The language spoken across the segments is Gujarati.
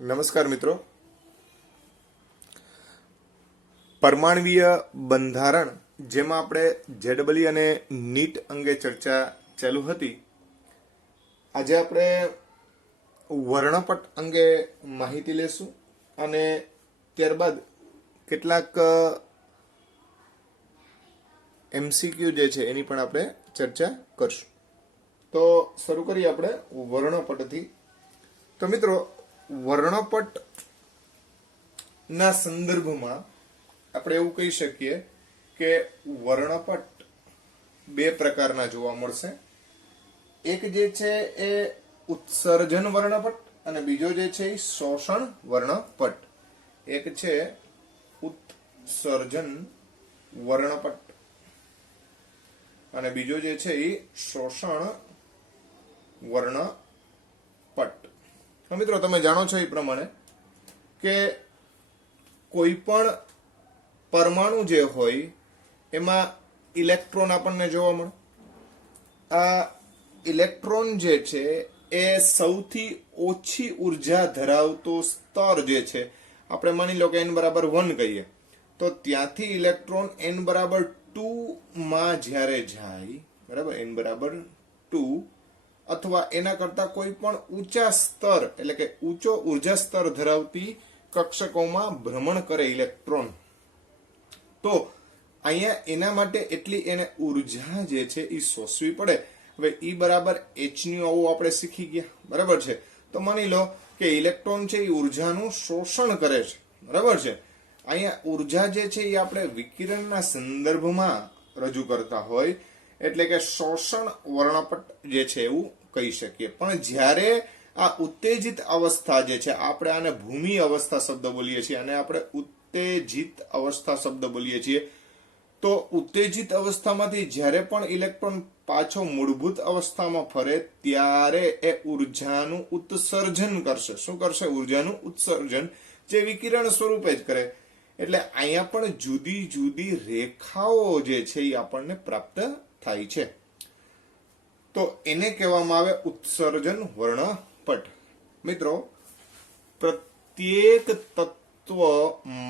નમસ્કાર મિત્રો. પરમાણ્વીય બંધારણ જેમાં આપણે જેડબલઈ અને નીટ અંગે ચર્ચા ચાલુ હતી, આજે આપણે વર્ણપટ અંગે માહિતી લેશું અને ત્યારબાદ કેટલાક એમસીક્યુ જે છે એની પણ આપણે ચર્ચા કરશું. તો શરૂ કરીએ આપણે વર્ણપટથી. તો મિત્રો, વર્ણપટ ના સંદર્ભમાં આપણે એવું કહી શકીએ કે વર્ણપટ બે પ્રકારના જોવા મળશે. એક જે છે એ ઉત્સર્જન વર્ણપટ અને બીજો જે છે એ શોષણ વર્ણપટ. એક છે ઉત્સર્જન વર્ણપટ અને બીજો જે છે એ શોષણ વર્ણપટ. મિત્રો, તમે જાણો છો એ પ્રમાણે કે કોઈ પણ પરમાણુ જે હોય એમાં ઇલેક્ટ્રોન આપણને જોવા મળે. આ ઇલેક્ટ્રોન જે છે એ સૌથી ઓછી ઉર્જા ધરાવતો સ્તર જે છે, આપણે માની લો કે n=1 કહીએ, તો ત્યાંથી ઇલેક્ટ્રોન n=2 માં જ્યારે જાય, બરાબર, n=2 અથવા એના કરતા કોઈ પણ ઊંચા સ્તર એટલે કે ઊંચો ઉર્જા સ્તર ધરાવતી કક્ષકોમાં ભ્રમણ કરે ઇલેક્ટ્રોન, તો અહીંયા એના માટે એટલી એને ઉર્જા જે છે એ શોષવી પડે. હવે E=h આવું આપણે શીખી ગયા, બરાબર છે. તો માની લો કે ઇલેક્ટ્રોન છે એ ઉર્જાનું શોષણ કરે છે, બરાબર છે. અહીંયા ઉર્જા જે છે એ આપણે વિકિરણના સંદર્ભમાં રજૂ કરતા હોય એટલે કે શોષણ વર્ણપટ જે છે એવું કહી શકીએ. પણ જ્યારે આ ઉત્તેજિત અવસ્થા જે છે, આપણે આને ભૂમિ અવસ્થા શબ્દ બોલીએ છીએ અને આપણે ઉત્તેજિત અવસ્થા શબ્દ બોલીએ છીએ, તો ઉત્તેજિત અવસ્થામાંથી જ્યારે પણ ઇલેક્ટ્રોન પાછો મૂળભૂત અવસ્થામાં ફરે ત્યારે એ ઉર્જાનું ઉત્સર્જન કરશે. શું કરશે? ઉર્જાનું ઉત્સર્જન, જે વિકિરણ સ્વરૂપે જ કરે. એટલે અહીંયા પણ જુદી જુદી રેખાઓ જે છે એ આપણને પ્રાપ્ત થાય છે. તો એને કહેવામાં આવે ઉત્સર્જન વર્ણપટ. મિત્રો, પ્રત્યેક તત્વ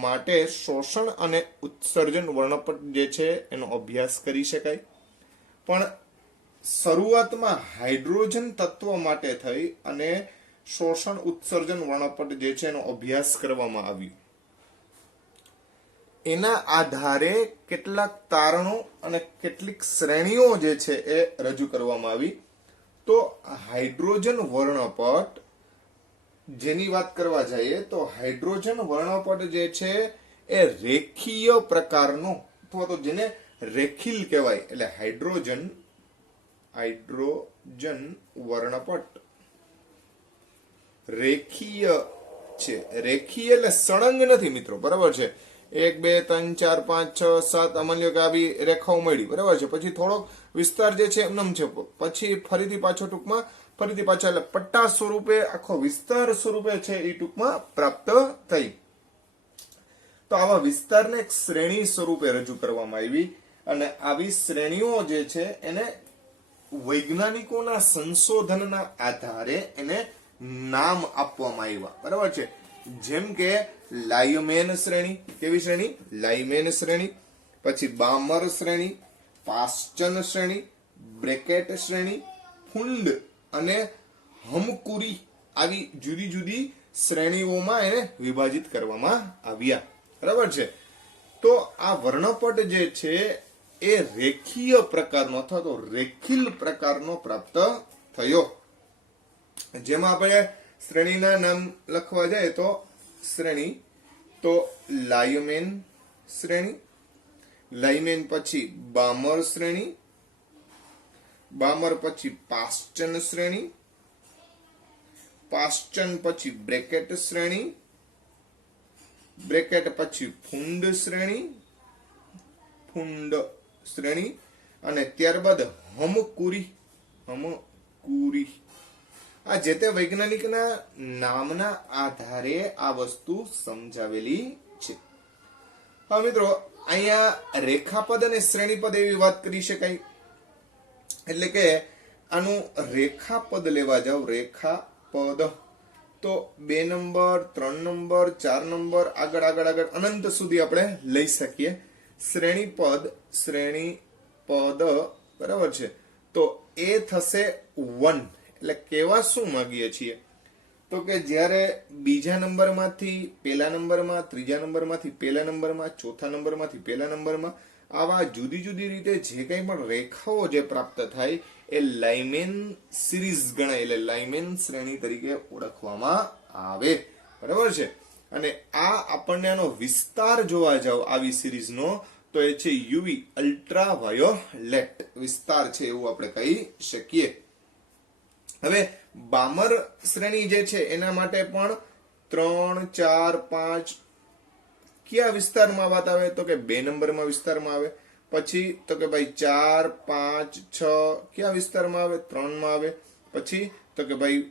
માટે શોષણ અને ઉત્સર્જન વર્ણપટ જે છે એનો અભ્યાસ કરી શકાય. પણ શરૂઆતમાં હાઇડ્રોજન તત્વ માટે થઈ અને શોષણ ઉત્સર્જન વર્ણપટ જે છે એનો અભ્યાસ કરવામાં આવ્યો. એના આધારે કેટલાક તારણો અને કેટલીક શ્રેણીઓ જે છે એ રજૂ કરવામાં આવી. તો હાઇડ્રોજન વર્ણપટ જેની વાત કરવા જઈએ તો હાઇડ્રોજન વર્ણપટ જે છે એ રેખીય પ્રકારનો, અથવા તો જેને રેખીલ કહેવાય, એટલે હાઇડ્રોજન વર્ણપટ રેખીય છે. રેખીય એટલે સળંગ નથી મિત્રો, બરાબર છે. 1 2 3 4 5 6 7 અમાન્ય કે આવી રેખાઓ મળી, બરાબર છે. પછી થોડોક વિસ્તાર જે છે એમનેમ છે, પછી ફરીથી પાછો ટૂંકમાં ફરીથી પાછા એટલે પટ્ટા સ્વરૂપે આખો વિસ્તાર સ્વરૂપે છે એ ટૂંકમાં પ્રાપ્ત થઈ. તો આવા વિસ્તારને એક શ્રેણી સ્વરૂપે રજૂ કરવામાં આવી અને આવી શ્રેણીઓ જે છે એને વૈજ્ઞાનિકોના સંશોધનના આધારે એને નામ આપવામાં આવ્યા, બરાબર છે. જેમ કે લાયમેન શ્રેણી. કેવી શ્રેણી? લાયમેન શ્રેણી. પછી બામર શ્રેણી, પાસ્ચન શ્રેણી, બ્રેકેટ શ્રેણી, ફુંડ અને હમકુરી, આવી જુદી જુદી શ્રેણીઓમાં એને વિભાજિત કરવામાં આવ્યા, બરાબર છે. તો આ વર્ણપટ જે છે એ રેખીય પ્રકારનો અથવા તો રેખીલ પ્રકારનો પ્રાપ્ત થયો. જેમાં આપણે શ્રેણીના નામ લખવા જાય તો શ્રેણી તો લાયમેન શ્રેણી, લાયમેન પછી બામર શ્રેણી, બામર પછી પાસ્ચન શ્રેણી, પાસ્ચન પછી બ્રેકેટ શ્રેણી, બ્રેકેટ પછી ફુંડ શ્રેણી, ફુંડ શ્રેણી અને ત્યારબાદ હમકુરી, હમકુરી. આ જે તે વૈજ્ઞાનિકના નામના આધારે આ વસ્તુ સમજાવેલી છે. હા મિત્રો, અહીંયા રેખાપદ અને શ્રેણીપદ એવી વાત કરી શકાય. એટલે કે આનું રેખાપદ લેવા જાવ, રેખાપદ તો 2 નંબર, 3 નંબર, 4 નંબર, આગળ આગળ આગળ અનંત સુધી આપણે લઈ શકીએ. શ્રેણી પદ બરાબર છે. તો એ થશે 1. એટલે કેવા શું માંગીએ છીએ તો કે જ્યારે બીજા નંબરમાંથી પહેલા નંબરમાં, ત્રીજા નંબરમાંથી પહેલા નંબરમાં, ચોથા નંબરમાંથી પહેલા નંબરમાં આવા જુદી જુદી રીતે જે કંઈ પણ રેખાઓ જે પ્રાપ્ત થાય એ લાઇમેન સિરીઝ ગણાય, એટલે લાઇમેન શ્રેણી તરીકે ઓળખવામાં આવે. બરાબર છે. અને આ આપણને આનો વિસ્તાર જોવા જાવ આવી સિરીઝનો તો એ છે યુવી અલ્ટ્રાવાયોલેટ વિસ્તાર છે એવું આપણે કહી શકીએ. હવે બામર શ્રેણી જે છે એના માટે પણ 3, 4, 5 કયા વિસ્તારમાં વાત આવે તો કે 2 નંબરમાં વિસ્તારમાં આવે. પછી તો કે ભાઈ 4, 5, 6 કયા વિસ્તારમાં આવે 3 માં આવે. પછી તો કે ભાઈ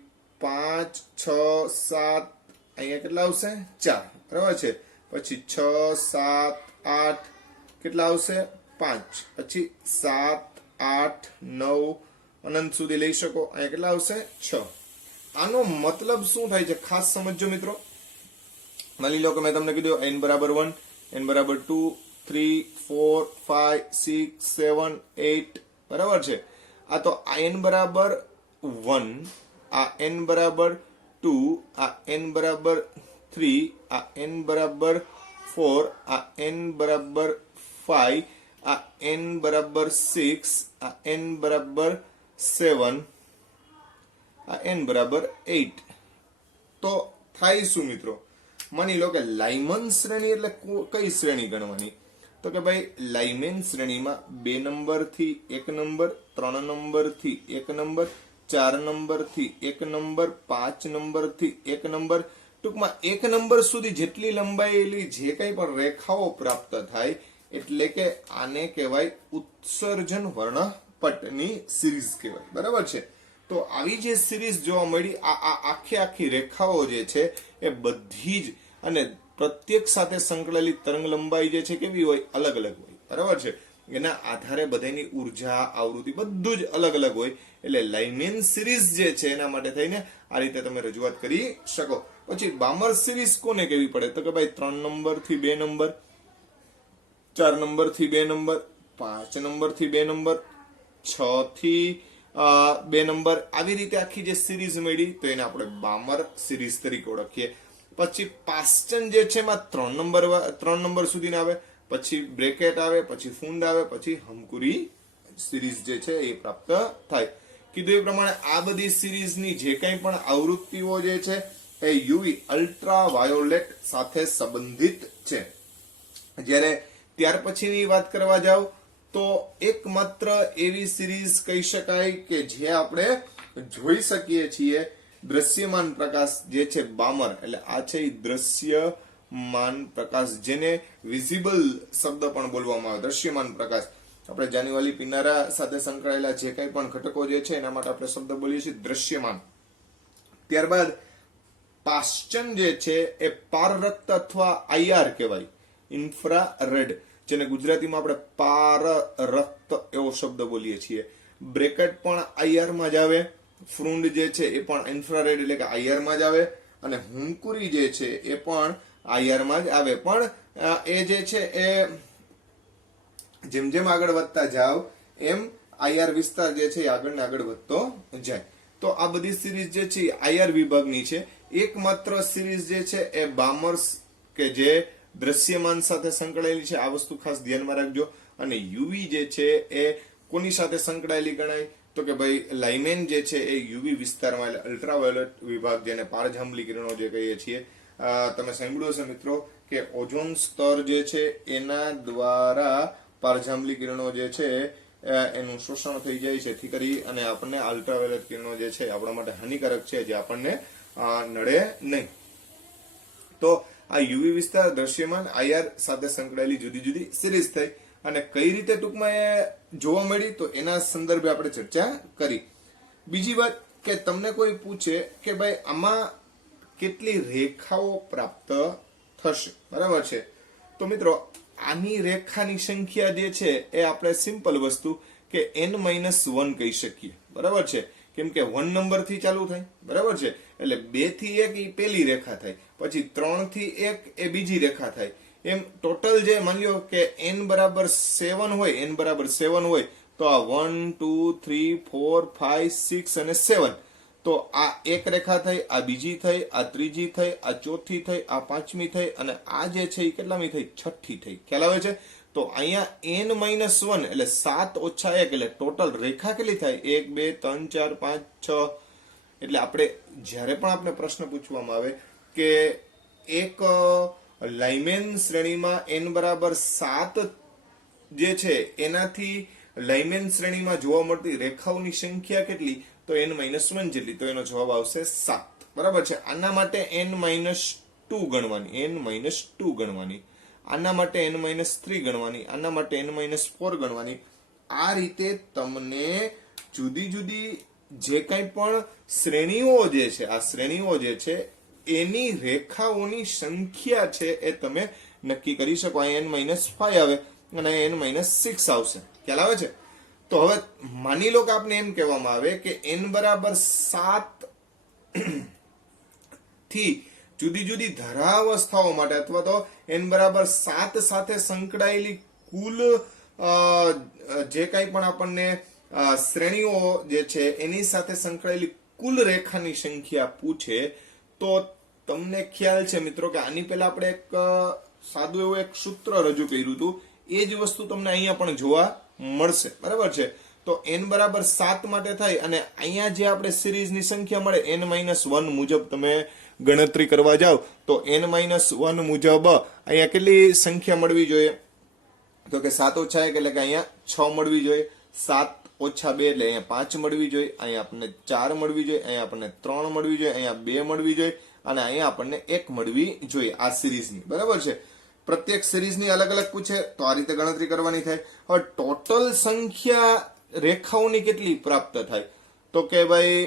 5, 6, 7 અહીંયા કેટલા આવશે 4. બરાબર છે. પછી 6, 7, 8 કેટલા આવશે 5. પછી 7, 8, 9 અનંત સુધી લઈ શકો. અહીંયા કેટલા આવશે 6. આનો મતલબ શું થાય છે ખાસ સમજજો મિત્રો. માની લો કે મેં તમને કીધું n બરાબર 1, n બરાબર 2, 3, 4, 5, 6, 7, 8 બરાબર છે. આ તો n બરાબર 1, આ n બરાબર 2, આ n બરાબર 3, આ n બરાબર 4, આ n બરાબર 5, આ n બરાબર 6, આ n બરાબર 7, આ n બરાબર 8. તો થાય શું મિત્રો? માની લો કે લાઇમન શ્રેણી એટલે કઈ શ્રેણી ગણવાની તો કે ભાઈ લાઇમેન શ્રેણીમાં 2 નંબર થી 1 નંબર, 3 નંબર થી 1 નંબર, 4 નંબર થી 1 નંબર, 5 નંબર થી 1 નંબર, ટૂંકમાં 1 નંબર સુધી જેટલી લંબાયેલી જે કંઈ પણ રેખાઓ પ્રાપ્ત થાય એટલે કે આને કહેવાય ઉત્સર્જન વર્ણપટની સિરીઝ કહેવાય. બરાબર છે. તો આવી જે સિરીઝ જોવા મળી આ આખી રેખાઓ જે છે એ બધી જ અને પ્રત્યેક સાથે સંકળાયેલી તરંગ લંબાઈ જે છે કેવી હોય અલગ અલગ હોય. બરાબર છે. એના આધારે બધાની ઉર્જા, આવૃત્તિ બધું જ અલગ અલગ હોય. એટલે લાઇમેન સિરીઝ જે છે એના માટે થઈને આ રીતે તમે રજૂઆત કરી શકો. પછી બામર સિરીઝ કોને કેવી પડે તો કે ભાઈ 3 નંબર થી 2 નંબર, 4 નંબર થી 2 નંબર, 5 નંબર થી 2 નંબર, 6 થી 2 નંબર, આવી રીતે આખી જે સિરીઝ મળી તો એને આપણે બામર સિરીઝ તરીકે ઓળખીએ. પછી પાસ્ટન જે છે એમાં 3 નંબર સુધી આવે, પછી બ્રેકેટ આવે, પછી ફૂંડ આવે, પછી હમકુરી સિરીઝ જે છે એ પ્રાપ્ત થાય. કીધું એ પ્રમાણે આ બધી સિરીઝની જે કંઈ પણ આવૃત્તિઓ જે છે એ યુવી અલ્ટ્રાવાયોલેટ સાથે સંબંધિત છે. જ્યારે ત્યાર પછીની વાત કરવા જાવ તો એકમાત્ર એવી સિરીઝ કહી શકાય કે જે આપણે જોઈ શકીએ છીએ દ્રશ્યમાન પ્રકાશ જે છે બામર, એટલે આ છે દ્રશ્યમાન પ્રકાશ, જેને વિઝિબલ શબ્દ પણ બોલવામાં આવે. દ્રશ્યમાન પ્રકાશ આપણે જાન્યુઆરી પિનારા સાથે સંકળાયેલા જે કંઈ પણ ઘટકો જે છે એના માટે આપણે શબ્દ બોલીએ છીએ દ્રશ્યમાન. ત્યારબાદ પાશ્ચન જે છે એ પારરક્ત અથવા આઈઆર કહેવાય, ઇન્ફ્રારેડ, જેને ગુજરાતીમાં આપણે પારરક્ત એવો શબ્દ બોલીએ છીએ. બ્રેકેટ પણ આઈઆર માં જ આવે, ફ્રુન્ડ જે છે એ પણ ઇન્ફ્રારેડ એટલે કે આઈઆર માં જ આવે, અને હુંકુરી જે છે એ પણ આઈઆર માં જ આવે. પણ એ જે છે એ જેમ જેમ આગળ વધતા જાવ એમ આઈઆર વિસ્તાર જે છે એ આગળ ને આગળ વધતો જાય. તો આ બધી સિરીઝ જે છે આઈઆર વિભાગની છે. એકમાત્ર સિરીઝ જે છે એ બામર્સ કે જે દ્રશ્યમાન સાથે સંકળાયેલી છે, આ વસ્તુ ખાસ ધ્યાનમાં રાખજો. અને યુવી જે છે એ કોની સાથે સંકળાયેલી ગણાય તો કે ભાઈ લાઇમેન જે છે એ યુવી વિસ્તારમાં એટલે અલ્ટ્રાવાયોલેટ વિભાગ, જેને પારજાંબલી કિરણો જે કહીએ છીએ. તમે સાંભળ્યું હશે મિત્રો કે ઓઝોન સ્તર જે છે એના દ્વારા પારજાંબલી કિરણો જે છે એનું શોષણ થઈ જાય છે, જેથી કરી અને આપણને અલ્ટ્રાવાયોલેટ કિરણો જે છે આપણા માટે હાનિકારક છે, જે આપણને નડે નહીં. તો આ યુવી વિસ્તાર દ્રશ્યમાન આઈઆર સાથે સંકળાયેલી જુદી જુદી સિરીઝ થઈ. અને કઈ રીતે ટૂંકમાં એ જોવા મળી તો એના સંદર્ભે આપણે ચર્ચા કરી. બીજી વાત કે તમને કોઈ પૂછે કે ભાઈ આમાં કેટલી રેખાઓ પ્રાપ્ત થશે, બરાબર છે? તો મિત્રો આની રેખાની સંખ્યા જે છે એ આપણે સિમ્પલ વસ્તુ કે n-1 કહી શકીએ, બરાબર છે? કેમ કે 1 નંબર થી ચાલુ થાય, બરાબર છે. એટલે 2 થી 1 એ પહેલી રેખા થાય, પછી 3 થી 1 એ બીજી રેખા થાય. એમ ટોટલ જે માની લો કે n બરાબર 7 હોય, n બરાબર 7 હોય તો આ 1 2 3 4 5 6 અને 7, તો આ એક રેખા થઈ, આ બીજી થઈ, આ ત્રીજી થઈ, આ ચોથી થઈ, આ પાંચમી થઈ, અને આ જે છે એ કેટલામી થઈ? છઠ્ઠી થઈ. ખ્યાલ આવે છે? તો અહીંયા n - 1 એટલે 7 - 1 એટલે ટોટલ રેખા કેટલી થાય? 1 2 3 4 5 6. એટલે આપણે જ્યારે પણ આપણે પ્રશ્ન પૂછવામાં આવે કે એક લાઇમેન શ્રેણીમાં n બરાબર 7 જે છે એનાથી લાઇમેન શ્રેણીમાં જોવા મળતી રેખાઓની સંખ્યા કેટલી? તો n - 1 જેટલી. તો એનો જવાબ આવશે 7. બરાબર છે. આના માટે n - 2 ગણવાની, n - 2 ગણવાની, આના માટે n - 3 ગણવાની, આના માટે n - 4 ગણવાની. આ રીતે તમને જુદી જુદી જે કંઈ પણ શ્રેણીઓ જે છે, આ શ્રેણીઓ જે છે એની રેખાઓની સંખ્યા છે એ તમે નક્કી કરી શકો. અહીં n - 5 આવે અને n - 6 આવશે. ખ્યાલ આવે છે? તો હવે માની લો કે આપને એમ કહેવામાં આવે કે n બરાબર 7 થી જુદી જુદી ધરાવસ્થાઓ માટે અથવા તો n બરાબર 7 સાથે સંકળાયેલી કુલ જે કંઈ પણ આપણને શ્રેણીઓ જે છે એની સાથે સંકળાયેલી કુલ રેખાની સંખ્યા પૂછે, તો તમને ખ્યાલ છે મિત્રો કે આની પહેલા આપણે એક સાદું એવું એક સૂત્ર રજૂ કર્યું હતું. એ જ વસ્તુ તમને અહીંયા પણ જોવા મળશે. બરાબર છે. તો n બરાબર 7 માટે થાય અને અહીંયા જે આપણે સિરીઝની સંખ્યા મળે n - 1 મુજબ તમે ગણતરી કરવા જાવ તો n - 1 મુજબ અહીંયા કેટલી સંખ્યા મળવી જોઈએ? તો કે 7 - 1 એટલે કે અહીંયા 6 મળવી જોઈએ, 7 - 2 એટલે અહીંયા 5 મળવી જોઈએ, અહીંયા આપણને 4 મળવી જોઈએ, અહીંયા આપણને 3 મળવી જોઈએ, અહીંયા 2 મળવી જોઈએ અને અહીંયા આપણને 1 મળવી જોઈએ આ સિરીઝની. બરાબર છે. પ્રત્યેક સિરીઝની અલગ અલગ પૂછે તો આ રીતે ગણતરી કરવાની થાય. હવે ટોટલ સંખ્યા રેખાઓની કેટલી પ્રાપ્ત થાય? તો કે ભાઈ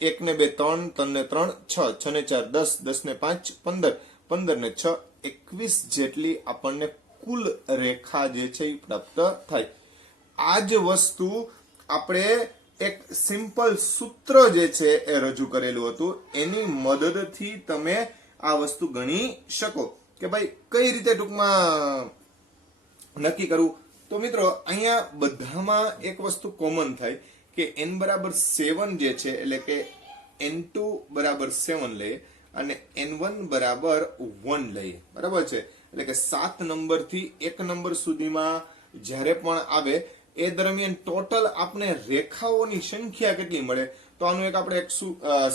1 ને 2 3, 3 ને 3 6, 6 ને 4 10, 10 ને 5 15, 15 ને 6 21 જેટલી આપણને કુલ રેખા જે છે એ પ્રાપ્ત થાય. આ જ વસ્તુ આપણે એક સિમ્પલ સૂત્ર જે છે એ રજૂ કરેલું હતું. એની મદદથી તમે આ વસ્તુ ગણી શકો કે ભાઈ કઈ રીતે ટૂંકમાં નક્કી કરવું. તો મિત્રો અહીંયા બધામાં એક વસ્તુ કોમન થાય કે n બરાબર 7 જે છે એટલે કે n2 બરાબર 7 લઈએ અને n1 બરાબર 1 લઈએ. બરાબર છે. એટલે કે 7 નંબર થી 1 નંબર સુધીમાં જ્યારે પણ આવે એ દરમિયાન ટોટલ આપણે રેખાઓની સંખ્યા કેટલી મળે? તો આનું એક આપણે એક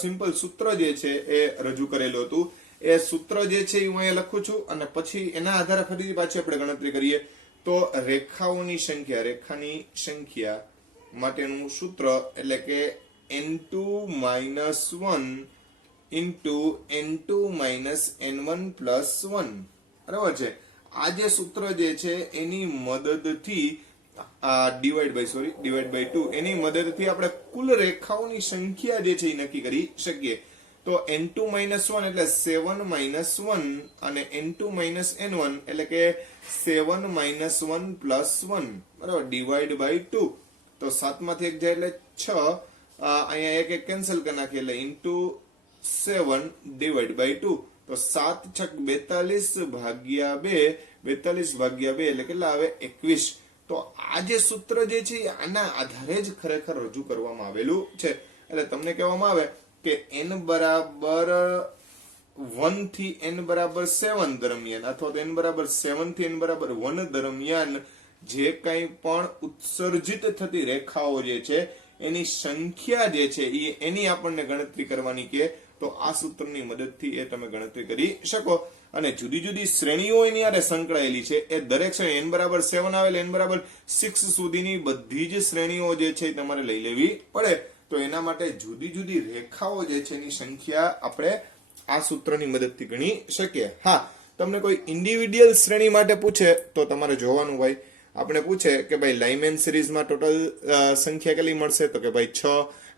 સિમ્પલ સૂત્ર જે છે એ રજૂ કરેલું હતું. એ સૂત્ર જે છે હું અહીંયા લખું છું અને પછી એના આધારે ફરીથી પાછી આપણે ગણતરી કરીએ. તો રેખાઓની સંખ્યા માટેનું સૂત્ર એટલે કે n2 - 1 into n2 - n1 plus 1. બરાબર છે. આ જે સૂત્ર જે છે એની મદદથી ડિવાઈડ બાય 2 એની મદદથી આપણે કુલ રેખાઓની સંખ્યા જે છે એ નક્કી કરી શકીએ. તો n2 - 1 એટલે 7 - 1 અને n2 - n1 એટલે કે 7 - 1 plus 1. બરાબર. Divide by 2. તો 7 માંથી 1 જાય એટલે 6. અહીંયા એક કેન્સલ કરી નાખીએ એટલે ઇન્ટુ 7 ડિવાઈડ બાય 2. તો 7 છક 42 ભાગ્યા 2, 42 ભાગ્યા 2 એટલે કેટલા આવે? 21. તો આ જે સૂત્ર જે છે આના આધારે જ ખરેખર રજૂ કરવામાં આવેલું છે. એટલે તમને કહેવામાં આવે કે n બરાબર 1 થી n બરાબર 7 દરમિયાન અથવા તો n બરાબર 7 થી n બરાબર 1 દરમિયાન જે કંઈ પણ ઉત્સર્જિત થતી રેખાઓ જે છે એની સંખ્યા જે છે એની આપણને ગણતરી કરવાની કે તો આ સૂત્રની મદદથી એ તમે ગણતરી કરી શકો. અને જુદી જુદી શ્રેણીઓ એની આરે સંકળાયેલી છે. એ દરેક શ્રેણી n બરાબર 7 આવે એટલે n બરાબર 6 સુધીની બધી જ શ્રેણીઓ જે છે તમારે લઈ લેવી પડે. તો એના માટે જુદી જુદી રેખાઓ જે છે એની સંખ્યા આપણે આ સૂત્રની મદદથી ગણી શકીએ. હા, તમને કોઈ ઇન્ડિવિડ્યુઅલ શ્રેણી માટે પૂછે તો તમારે જોવાનું ભાઈ. આપણે પૂછે કે ભાઈ લાઇમેન સિરીઝમાં ટોટલ સંખ્યા કેટલી મળશે? તો કે ભાઈ 6.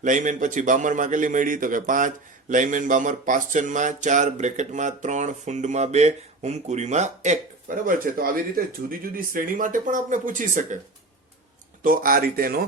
લાઇમેન પછી બામરમાં કેટલી મળી? તો કે 5. લાઇમેન બામર પાશ્ચનમાં 4, બ્રેકેટમાં 3, ફુંડમાં 2, હુમકુરીમાં 1. બરાબર છે. તો આવી રીતે જુદી જુદી શ્રેણી માટે પણ આપણે પૂછી શકે. તો આ રીતે એનો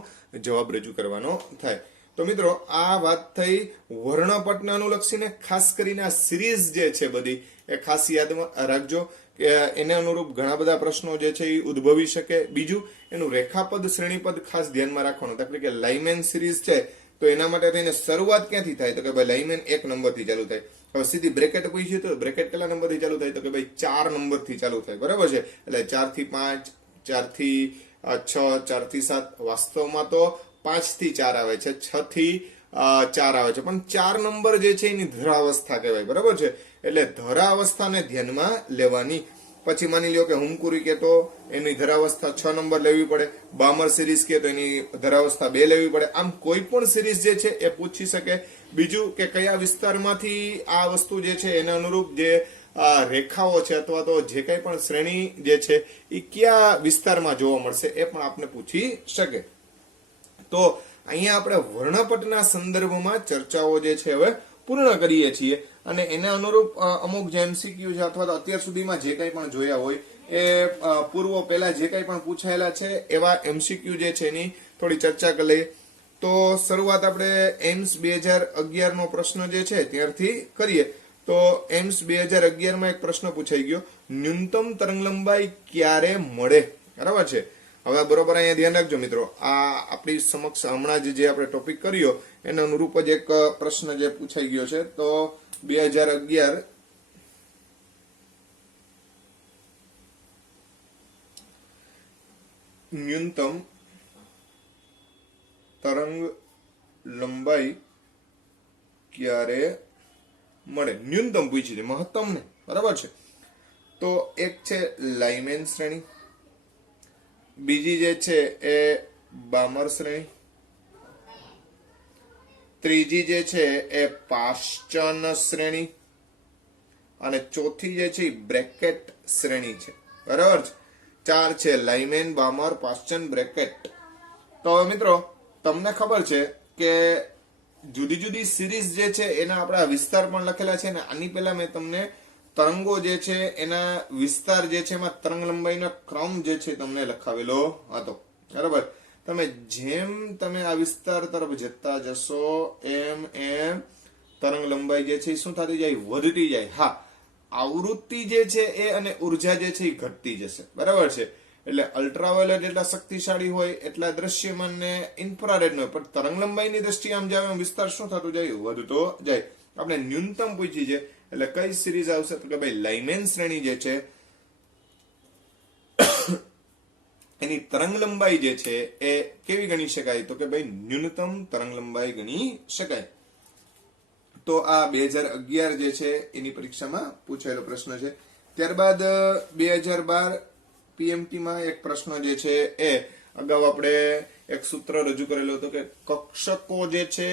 જવાબ રજૂ કરવાનો થાય. તો મિત્રો આ વાત થઈ વર્ણપટને અનુલક્ષીને. ખાસ કરીને આ સિરીઝ જે છે બધી એ ખાસ યાદમાં રાખજો કે એને અનુરૂપ ઘણા બધા પ્રશ્નો જે છે એ ઉદ્ભવી શકે. બીજું એનું રેખાપદ શ્રેણીપદ ખાસ ધ્યાનમાં રાખવાનું. દાખલા કે લાઇમેન સિરીઝ છે તો એના માટે થઈને શરૂઆત ક્યાંથી થાય? તો કે ભાઈ લાઇમેન 1 નંબરથી ચાલુ થાય. હવે સીધી બ્રેકેટ પૂછ્યું તો બ્રેકેટ કેટલા નંબરથી ચાલુ થાય? તો કે ભાઈ 4 નંબરથી ચાલુ થાય. બરાબર છે. એટલે 4 થી 5, 4 થી 6, 4 થી 7. વાસ્તવમાં તો 5 થી 4 આવે છે, 6 થી 4 આવે છે, પણ 4 નંબર જે છે એની ધરાવસ્થા કહેવાય. બરાબર છે. એટલે ધરાવસ્થાને ધ્યાનમાં લેવાની. પછી માની લ્યો કે હુમકુરી કે તો એની ધરાવસ્થા 6 નંબર લેવી પડે. બામર સિરીઝ કે તો એની ધરાવસ્થા 2 લેવી પડે. આમ કોઈ પણ સિરીઝ જે છે એ પૂછી શકે. બીજું કે કયા વિસ્તારમાંથી આ વસ્તુ જે છે એને અનુરૂપ જે રેખાઓ છે અથવા તો જે કઈ પણ શ્રેણી જે છે એ કયા વિસ્તારમાં જોવા મળશે એ પણ આપને પૂછી શકે. તો અહીંયા આપણે વર્ણપટના સંદર્ભમાં ચર્ચાઓ જે છે હવે પૂર્ણ કરીએ છીએ અને એને અનુરૂપ અમુક જે એમસીક્યુ છે અથવા તો અત્યાર સુધીમાં જે કંઈ પણ જોયા હોય એ પૂર્વ પહેલા જે કંઈ પણ પૂછાયેલા છે એવા એમસીક્યુ જે છે એની થોડી ચર્ચા કરી લઈએ. તો શરૂઆત આપણે એમ્સ 2011 નો પ્રશ્ન જે છે ત્યારથી કરીએ. તો એમ્સ 2011 માં એક પ્રશ્ન પૂછાઈ ગયો, ન્યૂનતમ તરંગલંબાઈ ક્યારે મળે? બરાબર છે. હવે બરોબર અહીંયા ધ્યાન રાખજો મિત્રો, આ આપણી સમક્ષ હમણાં જે આપણે ટોપિક કર્યો એના અનુરૂપ જ એક પ્રશ્ન જે પૂછાઈ ગયો છે. તો 2011 ન્યૂનતમ તરંગ લંબાઈ ક્યારે મળે? ન્યૂનતમ પૂછી છે, મહત્તમ ને. બરાબર છે. તો એક છે લાઇમેન શ્રેણી, બીજી જે છે એ બામર શ્રેણી, ત્રીજી જે છે એ પાશ્ચન શ્રેણી અને ચોથી જે છે એ બ્રેકેટ શ્રેણી છે. બરાબર છે. 4 છે લાઇમેન, બામર, પાશ્ચન, બ્રેકેટ. તો મિત્રો તમને ખબર છે કે જુદી જુદી સિરીઝ જે છે એના આપણા વિસ્તાર પણ લખેલા છે ને. આની પહેલા મેં તમને તરંગો જે છે એના વિસ્તાર જે છે એમાં તરંગ લંબાઈનો ક્રમ જે છે તમને લખાવેલો હતો. બરાબર. જેમ તમે આ વિસ્તાર તરફ જતા જશો એમ એમ તરંગ લંબાઈ જે છે એ શું થતી જાય? વધતી જાય. હા, આવૃત્તિ જે છે એ અને ઉર્જા જે છે એ ઘટતી જશે. બરાબર છે. એટલે અલ્ટ્રાવાયોલેટ જેટલા શક્તિશાળી હોય એટલા દ્રશ્યમાન ને ઇન્ફ્રારેડ નો, પણ તરંગ લંબાઈની દ્રષ્ટિએ આમ જાવ વિસ્તાર શું થતો જાય? વધતો જાય. આપણે ન્યૂનતમ પૂછી છે એટલે કઈ સિરીઝ આવશે? તો કે ભાઈ લાઇમેન શ્રેણી જે છે એની તરંગ લંબાઈ જે છે એ કેવી ગણી શકાય? તો કે ભાઈ ન્યૂનતમ તરંગ લંબાઈ ગણી શકાય. તો આ 2011 જે છે એની પરીક્ષામાં પૂછાયેલો પ્રશ્ન છે. ત્યારબાદ 2012 પીએમટી માં એક પ્રશ્ન જે છે એ અગાઉ આપણે એક સૂત્ર રજૂ કરેલું હતું કે કક્ષકો જે છે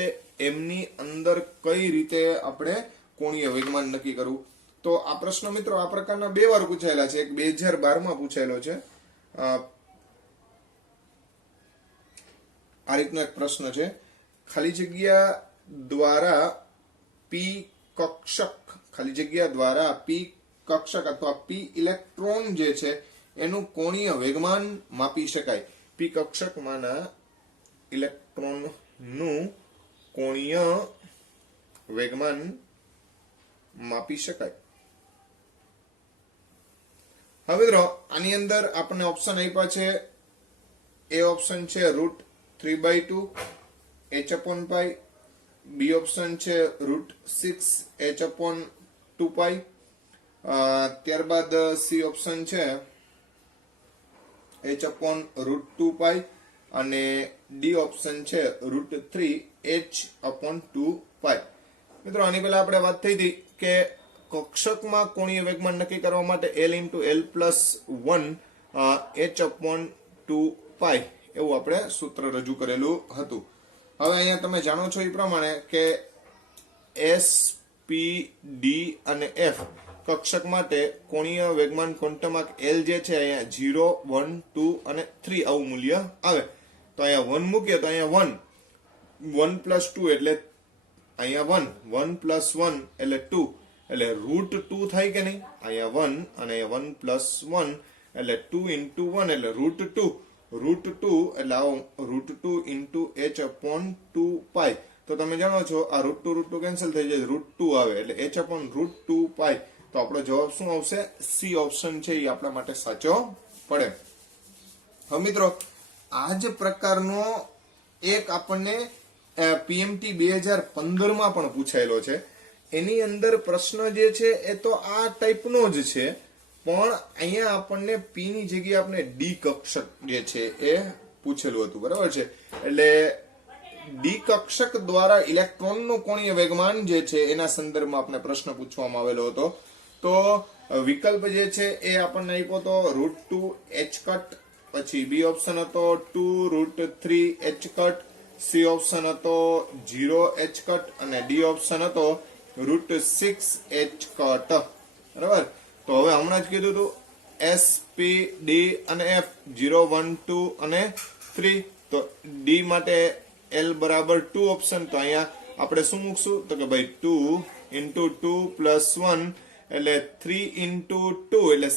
એમની અંદર કઈ રીતે આપણે કોણીય વેગમાન નક્કી કરવું. તો આ પ્રશ્ન મિત્રો આ પ્રકારના 2 વાર પૂછાયેલા છે. એક 2012 માં પૂછાયેલો છે. આ રીતનો એક પ્રશ્ન છે, ખાલી જગ્યા દ્વારા પી કક્ષક, ખાલી જગ્યા દ્વારા પી કક્ષક અથવા પી ઇલેક્ટ્રોન જે છે એનું કોણીય વેગમાન માપી શકાય. પી કક્ષકમાંના ઇલેક્ટ્રોનનું કોણીય વેગમાન માપી શકાય. હવે મિત્રો આની અંદર આપણને ઓપ્શન આપ્યા છે. એ ઓપ્શન છે √3/2 h/π, બી ઓપ્શન છે √6 h/2π, ત્યારબાદ સી ઓપ્શન છે h/√2π અને ડી ઓપ્શન છે √3 h/2π. મિત્રો આની પહેલા આપણે વાત થઈ હતી કે કક્ષકમાં કોણીય વેગમાન નક્કી કરવા માટે L × L+1 h/2π એવું આપણે સૂત્ર રજૂ કરેલું હતું. હવે અહીંયા તમે જાણો છો એ પ્રમાણે કે S, P, D અને F કક્ષક માટે કોણીય વેગમાન ક્વોન્ટમ આંક L જે છે અહીંયા 0, 1, 2 અને 3 આવું મૂલ્ય આવે. તો અહીંયા 1 મૂકીએ તો અહીંયા 1 + 2 એટલે અહીંયા 1 + 1 એટલે 2 એટલે √2 થાય કે નહીં? અહીંયા 1 અને 1 + 1 એટલે 2 × 1 એટલે √2 √2 એટલે આવો √2 ઇન્ટુ h અપોન 2 તો તમે જાણો છો આ √2 કેન્સલ થઈ જાય, √2 આવે એટલે h અપોન √2 તો આપણો જવાબ શું આવશે? સી ઓપ્શન છે એ આપણા માટે સાચો પડે. હવે મિત્રો આ જ પ્રકારનો એક આપણને પીએમટી 2015 માં પણ પૂછાયેલો છે. એની અંદર પ્રશ્ન જે છે એ તો આ ટાઈપનો જ છે, પણ અહીંયા આપણને પી ની જગ્યાએ આપણે ડી કક્ષક જે છે એ પૂછેલું હતું, બરાબર છે. એટલે ડી કક્ષક દ્વારા ઇલેક્ટ્રોનનું કોણીય વેગમાન જે છે એના સંદર્ભમાં આપણે પ્રશ્ન પૂછવામાં આવેલો હતો. તો વિકલ્પ જે છે એ આપણને આપ્યો હતો √2 h કટ, પછી બી ઓપ્શન હતો 2 √3 h કટ, સી ઓપ્શન હતો 0 h કટ અને ડી ઓપ્શન હતો √6 h કટ, બરાબર. તો હવે હમણાં જ કીધું હતું એસ, પી, ડી અને એફ 0 1 2 અને 3. તો ડી માટે એલ બરાબર 2 ઓપ્શન. તો અહીંયા આપણે શું મૂકશું? તો કે ભાઈ 2 ઇન્ટુ 2 પ્લસ 1 એટલે 3 ઇન્ટુ 2 એટલે 6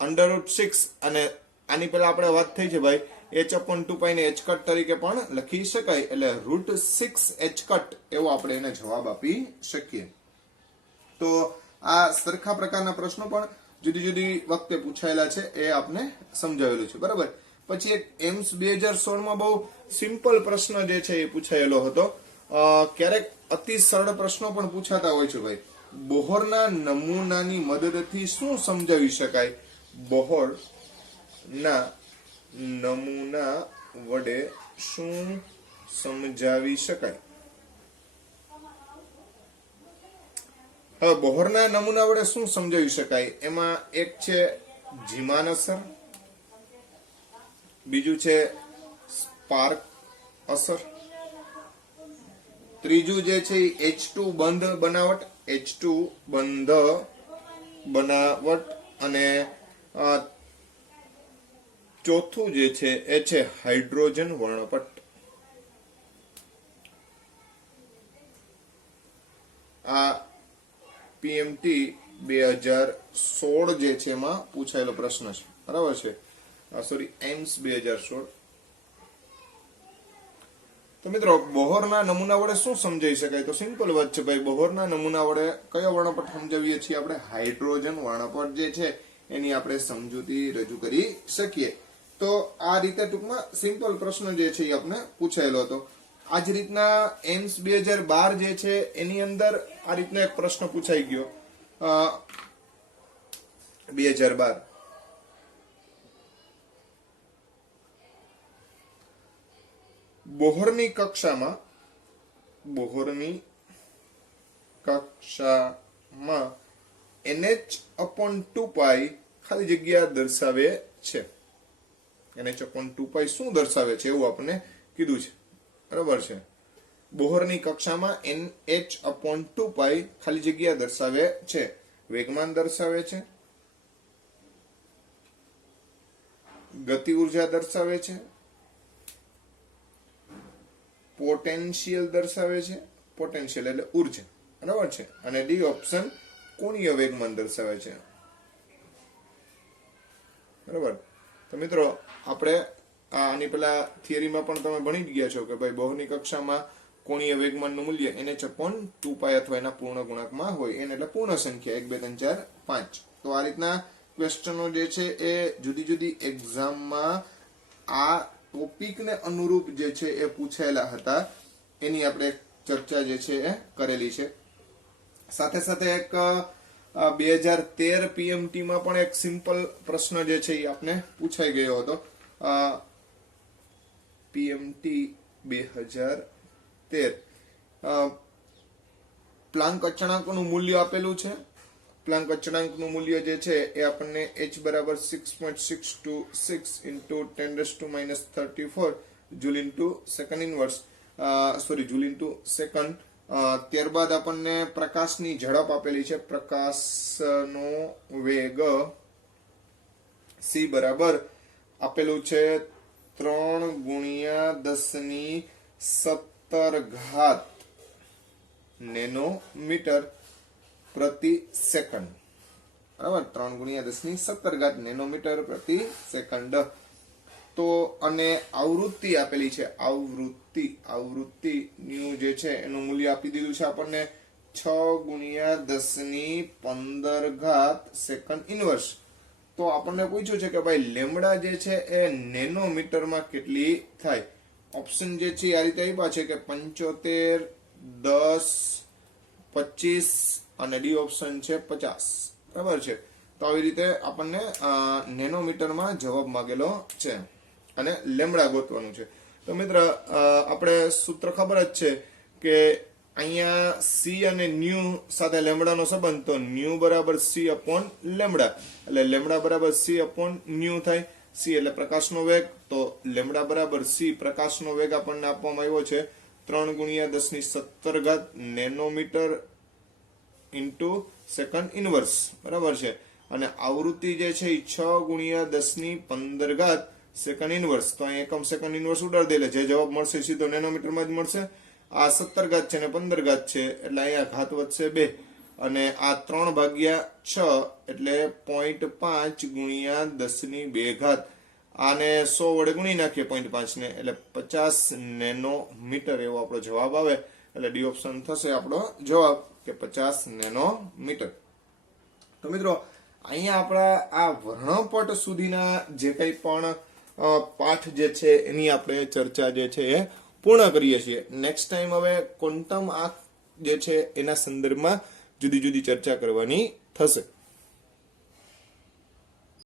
√6 અને આની પહેલા આપણે વાત થઈ છે ભાઈ h અપોન 2 ને h કટ તરીકે પણ લખી શકાય, એટલે √6 h કટ એવો આપણે એને જવાબ આપી શકીએ. તો આ સરખા પ્રકારના પ્રશ્નો પણ જુદી જુદી વખતે પૂછાયેલા છે, એ આપને સમજાવેલું છે, બરાબર. પછી એક એમ્સ 2016 માં બહુ સિમ્પલ પ્રશ્ન જે છે એ પૂછાયેલો હતો. ક્યારેક અતિ સરળ પ્રશ્નો પણ પૂછાતા હોય છે ભાઈ. બોહરના નમૂનાની મદદથી શું સમજાવી શકાય? બોહરના નમૂના વડે શું સમજાવી શકાય? હવે બોહરના નમૂના વડે શું સમજાવી શકાય? એમાં એક છે જીમાન અસર, બીજું છે સ્પાર્ક અસર, ત્રીજું જે છે H2 બંધ બનાવટ, H2 બંધ બનાવટ અને ચોથું જે છે એ છે હાઇડ્રોજન વર્ણપટ. આ પીએમટી 2016 જે છે એમાં પૂછાયેલો પ્રશ્ન છે, બરાબર છે. સોરી, એમ્સ 2016. તો મિત્રો બોહરના નમૂના વડે શું સમજાવી શકાય? તો સિમ્પલ વાત છે ભાઈ. બોહરના નમૂના વડે કયો વર્ણપટ સમજાવીએ છીએ આપણે? હાઇડ્રોજન વર્ણપટ જે છે એની આપણે સમજૂતી રજૂ કરી શકીએ. તો આ રીતે ટૂંકમાં સિમ્પલ પ્રશ્ન જે છે એ આપણે પૂછાયેલો હતો. આ જ રીતના એમ્સ 2012 જે છે એની અંદર આ રીતના એક પ્રશ્ન પૂછાઈ ગયો. 2012 બોહરની કક્ષામાં NH/2 ખાલી જગ્યા દર્શાવે છે. NH/2 શું દર્શાવે છે એવું આપણને કીધું છે, બરાબર છે. બોહરની કક્ષામાં NH/2 ખાલી જગ્યા દર્શાવે છે. વેગમાન દર્શાવે છે, ગતિ ઉર્જા દર્શાવે છે, પોટેન્શિયલ દર્શાવે છે, પોટેન્શિયલ એટલે ઉર્જા, બરાબર છે. અને ડી ઓપ્શન કોણીય વેગમાન દર્શાવે છે, બરાબર. તો મિત્રો આપણે આની પેલા થિયરીમાં પણ તમે ભણી ગયા છો કે ભાઈ બોહરની કક્ષામાં કોણીય વેગમાનનું મૂલ્ય NH/2 અથવા એના પૂર્ણ ગુણાંકમાં હોય. n એટલે પૂર્ણ સંખ્યા 1 2 3 4 5. તો આ રીતના ક્વેશ્ચનો જે છે એ જુદી જુદી એક્ઝામમાં આ ટોપિકને અનુરૂપ જે છે એ પૂછાયેલા હતા, એની આપણે ચર્ચા જે છે એ કરેલી છે. સાથે સાથે એક 2013 પીએમટી માં પણ એક સિમ્પલ પ્રશ્ન જે છે એ આપને પૂછાઈ ગયો હતો. પીએમટી 2013 પ્લાન્ક અચળાંકનું મૂલ્ય આપેલું છે. પ્લાન્ક અચળાંકનું મૂલ્ય જે છે એ આપણને h બરાબર 6.626 into 10⁻34 joule into second inverse joule into second. ત્યારબાદ આપણને પ્રકાશની ઝડપ આપેલી છે. પ્રકાશનો વેગ c બરાબર આપેલું છે 3 × 10⁻17 નેનોમીટર પ્રતિ સેકન્ડ. બરાબર 3 × 10⁻17 નેનોમીટર પ્રતિ સેકન્ડ. તો અને આવૃત્તિ આપેલી છે, આવૃત્તિ ન્યુ જે છે એનું મૂલ્ય આપી દીધું છે આપણને 6 × 10⁻15 સેકન્ડ ઇનવર્સ. તો આપણને પૂછ્યું છે કે ભાઈ લેમડા જે છે એ નેનોમીટરમાં કેટલી થાય. ઓપ્શન જે છે આ રીતે આપ્યા છે કે 75, 10, 25 અને ડી ઓપ્શન છે 50. બરાબર છે. તો આવી રીતે આપણને નેનોમીટરમાં જવાબ માંગેલો છે અને લેમડા ગોતવાનું છે. તો મિત્ર આપણે સૂત્ર ખબર જ છે કે અહીંયા સી અને ન્યુ સાથે લેમડાનો સંબંધ, તો ન્યુ બરાબર સી અપોન લેમડા, એટલે લેમડા બરાબર સી અપોન ન્યુ થાય. સી એટલે પ્રકાશનો વેગ, તો લેમડા બરાબર સી પ્રકાશનો વેગ આપણને આપવામાં આવ્યો છે 3 × 10⁻17 નેનોમીટર ઇન્ટુ સેકન્ડ ઇનવર્સ. બરાબર છે. અને આવૃત્તિ જે છે એ 6 × 10⁻15 સેકન્ડ ઇનવર્સ. તો અહીં એકમ સેકન્ડ ઇનવર્સ ઉડાડી દે, જે જવાબ મળશે સીધો નેનોમીટરમાં જ મળશે. આ 17 છે ને 15 છે, એટલે અહીંયા ઘાત વધશે 2, અને આ 3/6 એટલે 0.5 × 10⁻2. આને 100 વડે ગુણી નાખીએ 0.5 ને, એટલે 50 નેનોમીટર એવો આપણો જવાબ આવે. એટલે ડી ઓપ્શન થશે આપણો જવાબ કે 50 નેનોમીટર. તો મિત્રો અહીંયા આપણા આ વર્ણપટ સુધીના જે કંઈ પણ પાઠ જે છે એની આપણે ચર્ચા જે છે એ પૂર્ણ કરીએ છીએ. નેક્સ્ટ ટાઈમ હવે ક્વોન્ટમ આંક જે છે એના સંદર્ભમાં જુદી જુદી ચર્ચા કરવાની થશે.